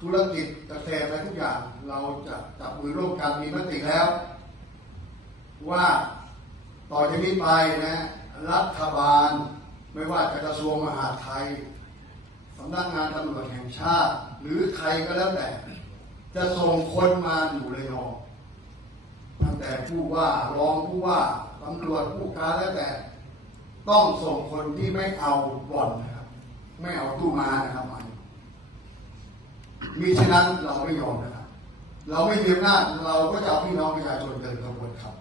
ธุรกิจเกษตรอะไรทุกอย่างเราจะจับมือร่วมกันมีมติแล้ว ว่าต่อจากนี้ไปนะรัฐบาลไม่ว่าจะกระทรวงมหาดไทยสำนักงานตำรวจแห่งชาติ หรือใครก็แล้วแต่ จะส่งคนมาอยู่เลยนองตั้งแต่ผู้ว่ารองผู้ว่าตำรวจผู้การแล้วแต่ ต้องส่งคนที่ไม่เอาบ่อนนะครับ ไม่เอาตู้มานะครับ มามีฉะนั้นเราไม่ยอมนะครับ เราไม่มีอำนาจเราก็จะเอาพี่น้องประชาชนเดินขบวนขับ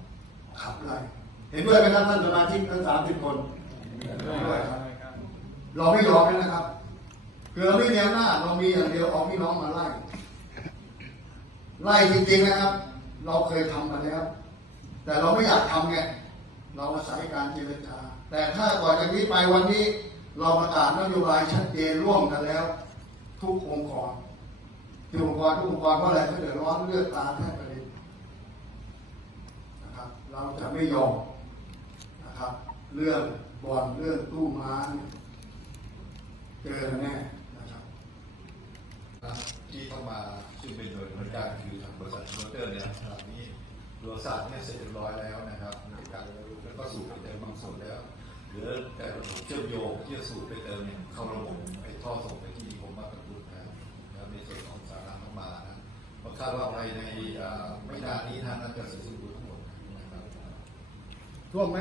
ขับไล่เห็นด้วยไหมครับท่านสมาชิกทั้งสามสิบคนเห็นด้วยครับเราไม่ยอมเลยนะครับคือเราไม่มีอำนาจเรามีอย่างเดียวเอาพี่น้องมาไล่ไล่จริงๆนะครับ เราเคยทำมาแล้ว แต่เราไม่อยากทำไงเราอาศัยการเจรจาแต่ถ้าก่อนจากนี้ไปวันนี้ เราประกาศนโยบายชัดเจนร่วมกันแล้ว ทุกองค์กร ทุกองค์กรทุกองค์กรเพราะอะไรเขาเดือดร้อนเลือดตาแทบกระเด็นนะครับ เราจะไม่ยอมนะครับ เรื่องบอนเรื่องตู้ม้าเนี่ยเจอแน่นะครับ ที่เข้ามาซึ่งเป็นหน่วยบริการคือทางบริษัทโรเตอร์เนี่ยขณะนี้รัวศาเนี่ยเสร็จเรียบร้อยแล้วนะครับในการแล้วก็สูบไปเติมบางส่วนแล้วเหลือแต่เชื่อมโยงที่จะสูบไปเติมเนี่ยเข้าระบบไอ้ท่อส่งไปที่ผมมา คาดว่าภายในไม่นานนี้นะน่าจะเสร็จสมบูรณ์ทั้งหมดนะครับท่วมไหม